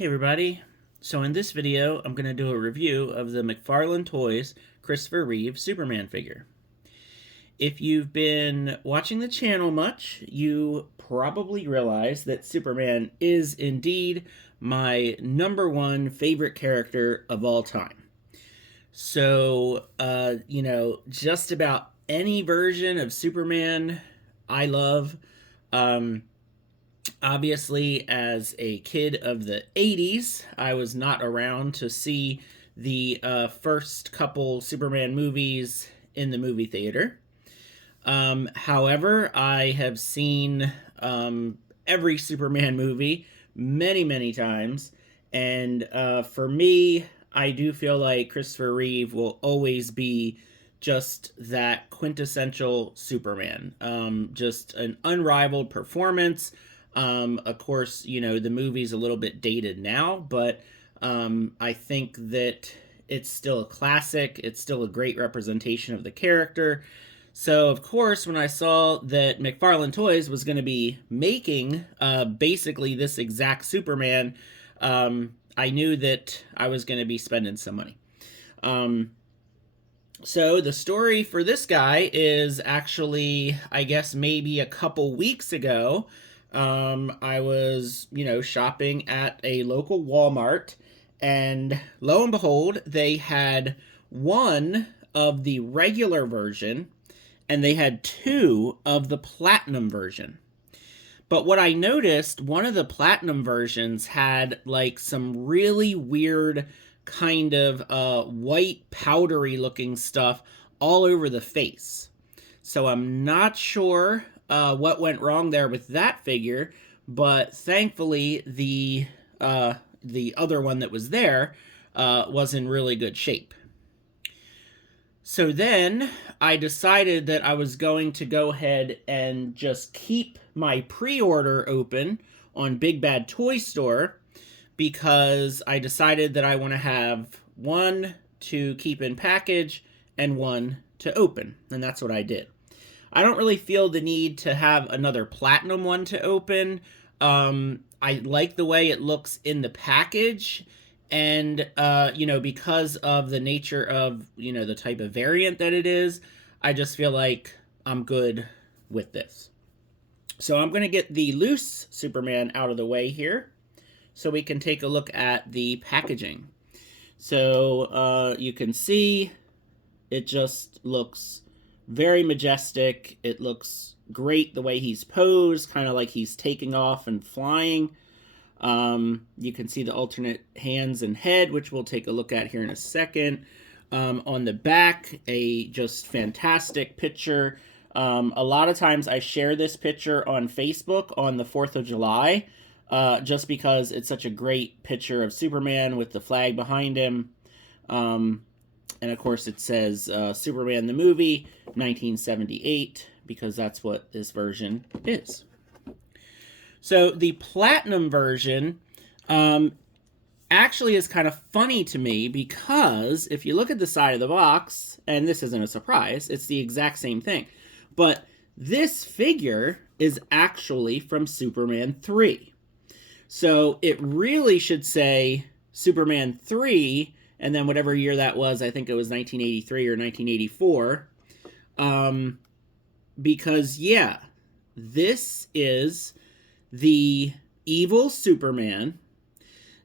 Hey everybody, so in this video I'm going to do a review of the McFarlane Toys Christopher Reeve Superman figure. If you've been watching the channel much, you probably realize that Superman is indeed my #1 favorite character of all time. So, just about any version of Superman I love. Obviously, as a kid of the 80s, I was not around to see the first couple Superman movies in the movie theater. However, I have seen every Superman movie many, many times. And for me, I do feel like Christopher Reeve will always be just that quintessential Superman. Just an unrivaled performance. Of course, the movie's a little bit dated now, but I think that it's still a classic. It's still a great representation of the character. So, of course, when I saw that McFarlane Toys was going to be making basically this exact Superman, I knew that I was going to be spending some money. So the story for this guy is actually, I guess, maybe a couple weeks ago. I was, shopping at a local Walmart, and lo and behold, they had one of the regular version, and they had two of the platinum version. But what I noticed, one of the platinum versions had like some really weird kind of white powdery looking stuff all over the face. So I'm not sure what went wrong there with that figure, but thankfully the other one that was there was in really good shape. So then I decided that I was going to go ahead and just keep my pre-order open on Big Bad Toy Store, because I decided that I want to have one to keep in package and one to open, and that's what I did. I don't really feel the need to have another platinum one to open. I like the way it looks in the package, and because of the nature of the type of variant that it is, I just feel like I'm good with this. So I'm going to get the loose Superman out of the way here so we can take a look at the packaging. So you can see it just looks very majestic. It looks great the way he's posed, kind of like he's taking off and flying. You can see the alternate hands and head, which we'll take a look at here in a second. On the back, a just fantastic picture. A lot of times I share this picture on Facebook on the 4th of July, just because it's such a great picture of Superman with the flag behind him. And of course it says Superman the movie, 1978, because that's what this version is. So the platinum version actually is kind of funny to me, because if you look at the side of the box, and this isn't a surprise, it's the exact same thing. But this figure is actually from Superman 3. So it really should say Superman 3, and then whatever year that was, I think it was 1983 or 1984. Because, yeah, this is the evil Superman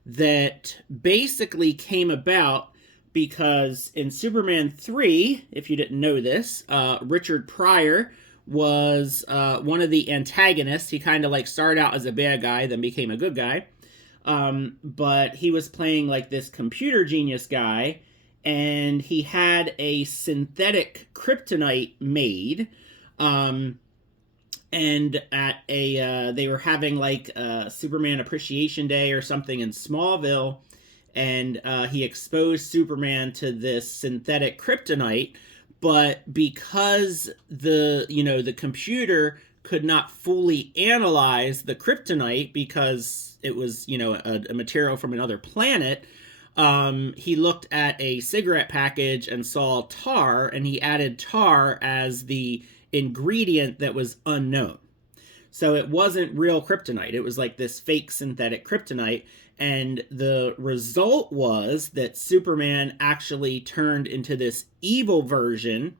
that basically came about because in Superman 3, if you didn't know this, Richard Pryor was one of the antagonists. He kind of like started out as a bad guy, then became a good guy. But he was playing like this computer genius guy, and he had a synthetic kryptonite made. And at they were having like a Superman Appreciation Day or something in Smallville, and he exposed Superman to this synthetic kryptonite. But because the computer could not fully analyze the kryptonite because it was a material from another planet, he looked at a cigarette package and saw tar, and he added tar as the ingredient that was unknown. So it wasn't real kryptonite. It was like this fake synthetic kryptonite. And the result was that Superman actually turned into this evil version.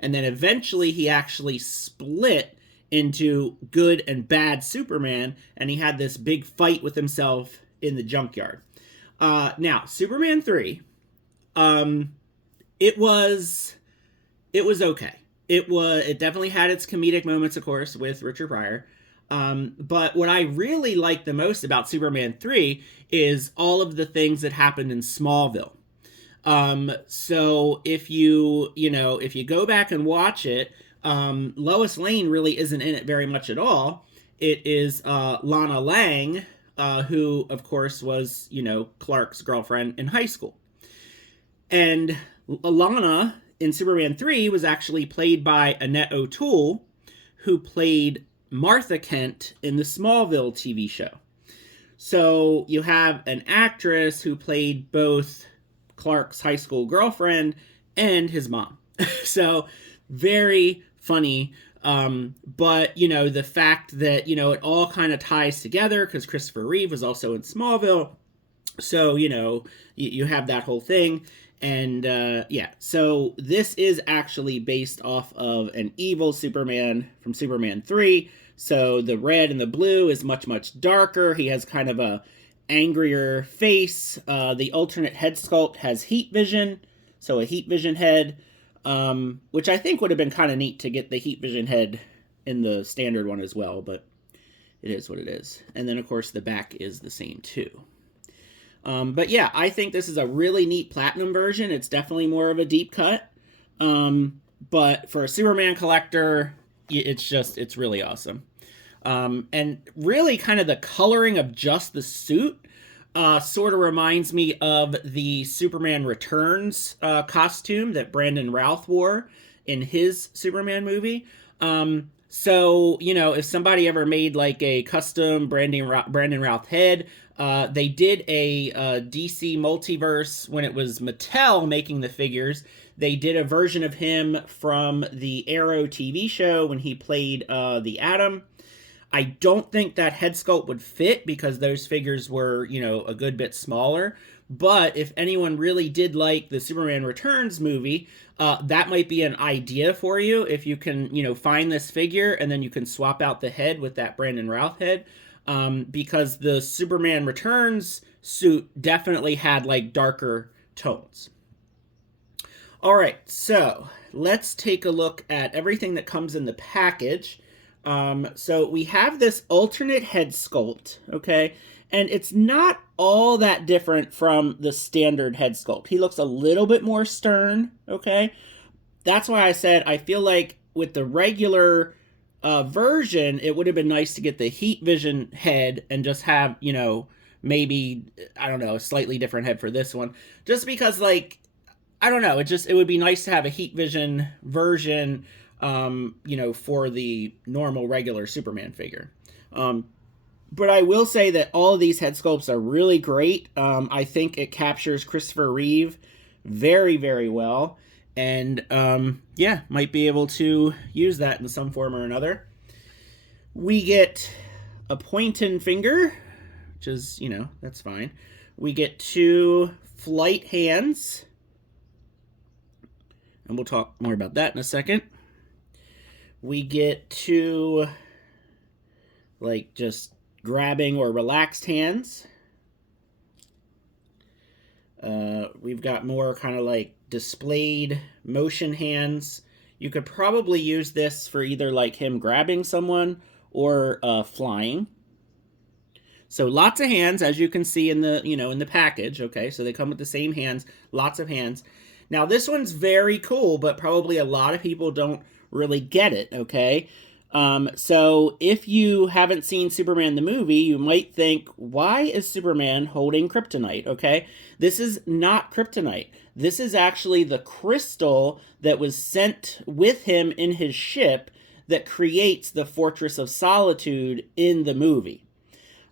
And then eventually he actually split into good and bad Superman. And he had this big fight with himself in the junkyard. Now, Superman 3, it was okay. It definitely had its comedic moments, of course, with Richard Pryor. But what I really like the most about Superman 3 is all of the things that happened in Smallville. So if you go back and watch it, Lois Lane really isn't in it very much at all. It is Lana Lang, who, of course, was, Clark's girlfriend in high school. And Lana in Superman 3 was actually played by Annette O'Toole, who played Martha Kent in the Smallville TV show. So you have an actress who played both Clark's high school girlfriend and his mom. So very funny. But, the fact that, it all kind of ties together because Christopher Reeve was also in Smallville. So, you have that whole thing. And, so this is actually based off of an evil Superman from Superman 3. So the red and the blue is much, much darker. He has kind of a angrier face. The alternate head sculpt has heat vision, so a heat vision head, which I think would have been kind of neat to get the heat vision head in the standard one as well, but it is what it is. And then, of course, the back is the same too. But yeah, I think this is a really neat platinum version. It's definitely more of a deep cut. But for a Superman collector, it's really awesome. And really kind of the coloring of just the suit sort of reminds me of the Superman Returns costume that Brandon Routh wore in his Superman movie. So, if somebody ever made like a custom Brandon Routh head, they did a DC Multiverse when it was Mattel making the figures. They did a version of him from the Arrow TV show when he played the Atom. I don't think that head sculpt would fit because those figures were, a good bit smaller. But if anyone really did like the Superman Returns movie, that might be an idea for you. If you can, find this figure and then you can swap out the head with that Brandon Routh head. Because the Superman Returns suit definitely had like darker tones. All right, so let's take a look at everything that comes in the package. So we have this alternate head sculpt, okay? And it's not all that different from the standard head sculpt. He looks a little bit more stern, okay? That's why I said I feel like with the regular version, it would have been nice to get the heat vision head and just have, maybe, I don't know, a slightly different head for this one. Just because, like, I don't know, it would be nice to have a heat vision version for the normal regular Superman figure. But I will say that all of these head sculpts are really great. I think it captures Christopher Reeve very, very well. And, might be able to use that in some form or another. We get a pointing finger, which is, that's fine. We get 2 flight hands. And we'll talk more about that in a second. We get 2, just grabbing or relaxed hands. We've got more kind of displayed motion hands. You could probably use this for either him grabbing someone or flying. So lots of hands, as you can see in the, in the package. Okay, so they come with the same hands, lots of hands. Now this one's very cool, but probably a lot of people don't really get it, okay? So if you haven't seen Superman the movie, you might think, why is Superman holding kryptonite, okay? This is not kryptonite. This is actually the crystal that was sent with him in his ship that creates the Fortress of Solitude in the movie.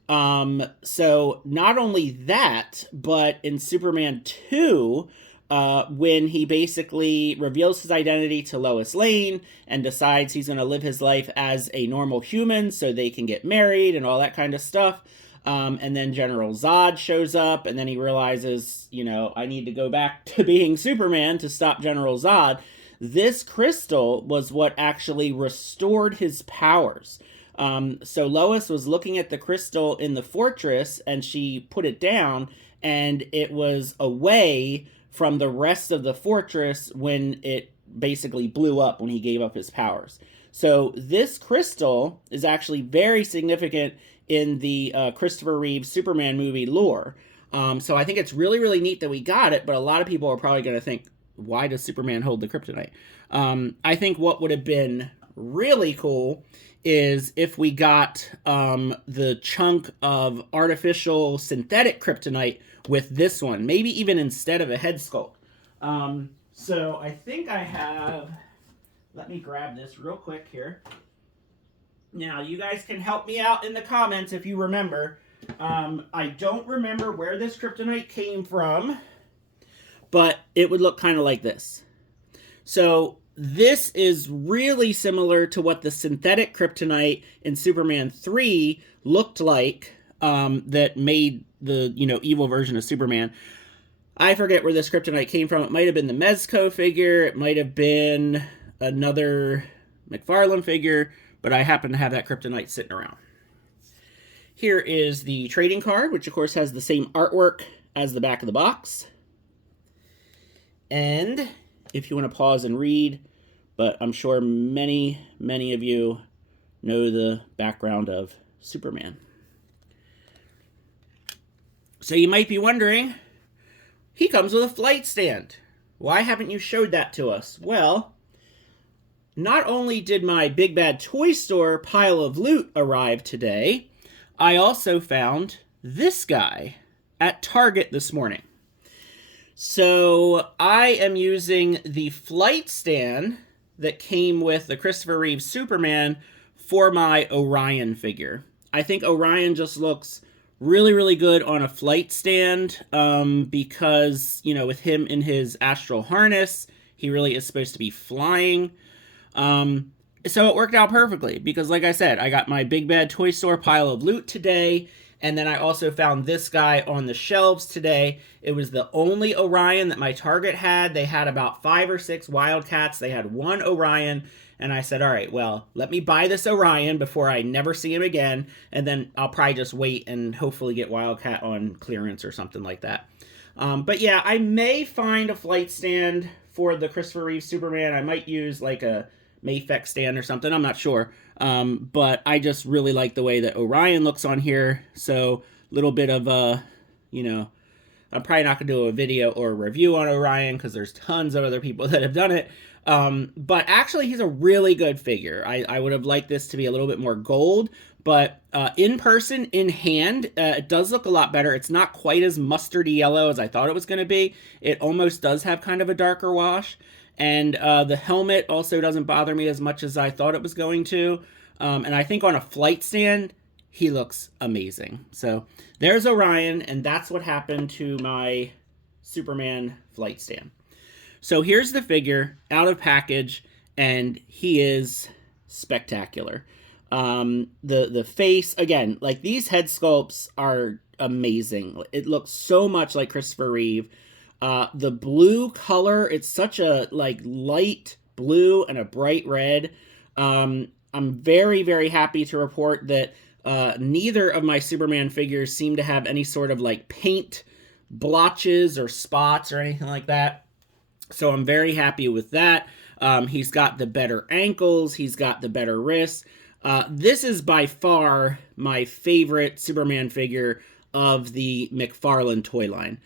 So not only that, but in Superman 2, when he basically reveals his identity to Lois Lane and decides he's going to live his life as a normal human so they can get married and all that kind of stuff. And then General Zod shows up, and then he realizes, I need to go back to being Superman to stop General Zod. This crystal was what actually restored his powers. So Lois was looking at the crystal in the fortress, and she put it down, and it was away from the rest of the fortress when it basically blew up when he gave up his powers. So this crystal is actually very significant in the Christopher Reeve Superman movie lore. So I think it's really, really neat that we got it, but a lot of people are probably going to think, why does Superman hold the kryptonite? I think what would have been really cool is if we got the chunk of artificial synthetic kryptonite with this one, maybe even instead of a head sculpt. So I think I have, let me grab this real quick here. Now, you guys can help me out in the comments if you remember. I don't remember where this kryptonite came from, but it would look kind of like this. So this is really similar to what the synthetic kryptonite in Superman 3 looked like, that made the, evil version of Superman. I forget where this kryptonite came from. It might have been the Mezco figure. It might have been another McFarlane figure, but I happen to have that kryptonite sitting around. Here is the trading card, which of course has the same artwork as the back of the box. And if you want to pause and read, but I'm sure many, many of you know the background of Superman. So you might be wondering, he comes with a flight stand. Why haven't you showed that to us? Well, not only did my Big Bad Toy Store pile of loot arrive today, I also found this guy at Target this morning. So I am using the flight stand that came with the Christopher Reeve Superman for my Orion figure. I think Orion just looks really, really good on a flight stand because, with him in his astral harness, he really is supposed to be flying. So it worked out perfectly because, like I said, I got my Big Bad Toy Store pile of loot today, and then I also found this guy on the shelves today. It was the only Orion that my Target had. They had about 5 or 6 Wildcats. They had one Orion, and I said, all right, well, let me buy this Orion before I never see him again, and then I'll probably just wait and hopefully get Wildcat on clearance or something like that. But yeah, I may find a flight stand for the Christopher Reeve Superman. I might use like a Mayfec stand or something. I'm not sure. But I just really like the way that Orion looks on here. So a little bit of I'm probably not going to do a video or a review on Orion because there's tons of other people that have done it. But actually, he's a really good figure. I would have liked this to be a little bit more gold, but in person, in hand, it does look a lot better. It's not quite as mustardy yellow as I thought it was going to be. It almost does have kind of a darker wash. And the helmet also doesn't bother me as much as I thought it was going to. And I think on a flight stand, he looks amazing. So there's Orion, and that's what happened to my Superman flight stand. So here's the figure out of package, and he is spectacular. The face, again, like these head sculpts are amazing. It looks so much like Christopher Reeve. The blue color, it's such a light blue and a bright red. I'm very, very happy to report that neither of my Superman figures seem to have any sort of paint blotches or spots or anything like that. So I'm very happy with that. He's got the better ankles. He's got the better wrists. This is by far my favorite Superman figure of the McFarlane toy line.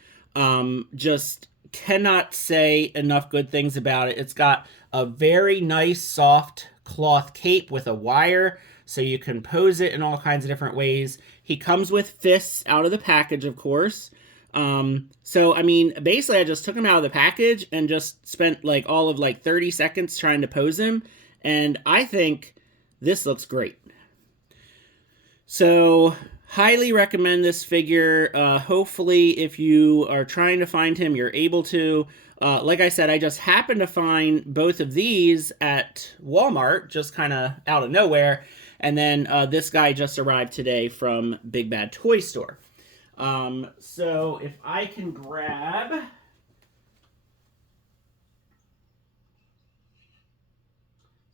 Just cannot say enough good things about it. It's got a very nice soft cloth cape with a wire, so you can pose it in all kinds of different ways. He comes with fists out of the package, of course. So, I mean, basically I just took him out of the package and just spent all of 30 seconds trying to pose him, and I think this looks great. So highly recommend this figure. Hopefully, if you are trying to find him, you're able to. Like I said, I just happened to find both of these at Walmart, just kind of out of nowhere. And then this guy just arrived today from Big Bad Toy Store. So if I can grab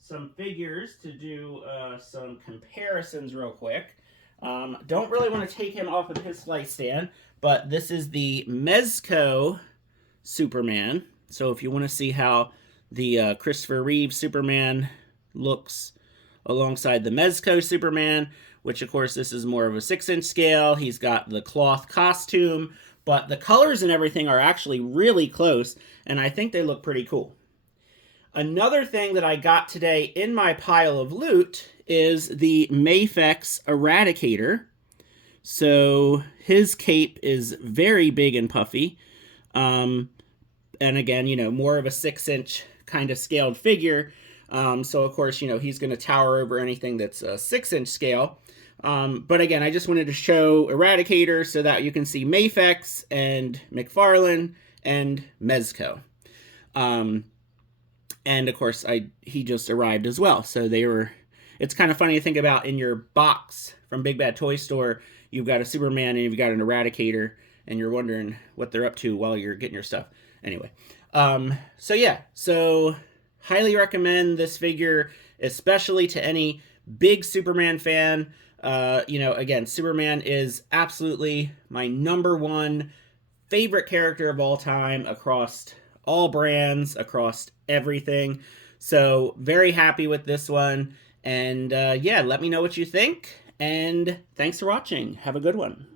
some figures to do some comparisons real quick. Don't really want to take him off of his flight stand, but this is the Mezco Superman. So if you want to see how the Christopher Reeve Superman looks alongside the Mezco Superman, which of course this is more of a 6-inch scale. He's got the cloth costume, but the colors and everything are actually really close, and I think they look pretty cool. Another thing that I got today in my pile of loot is the Mafex Eradicator. So his cape is very big and puffy. And again, you know, more of a 6-inch kind of scaled figure. So of course, you know, he's going to tower over anything that's a 6-inch scale. But again, I just wanted to show Eradicator so that you can see Mafex and McFarlane and Mezco. And of course, he just arrived as well. So they were. It's kind of funny to think about in your box from Big Bad Toy Store. You've got a Superman and you've got an Eradicator, and you're wondering what they're up to while you're getting your stuff. Anyway, so yeah, so highly recommend this figure, especially to any big Superman fan. You know, again, Superman is absolutely my #1 favorite character of all time across all brands, across everything. So very happy with this one. And yeah, let me know what you think. And thanks for watching. Have a good one.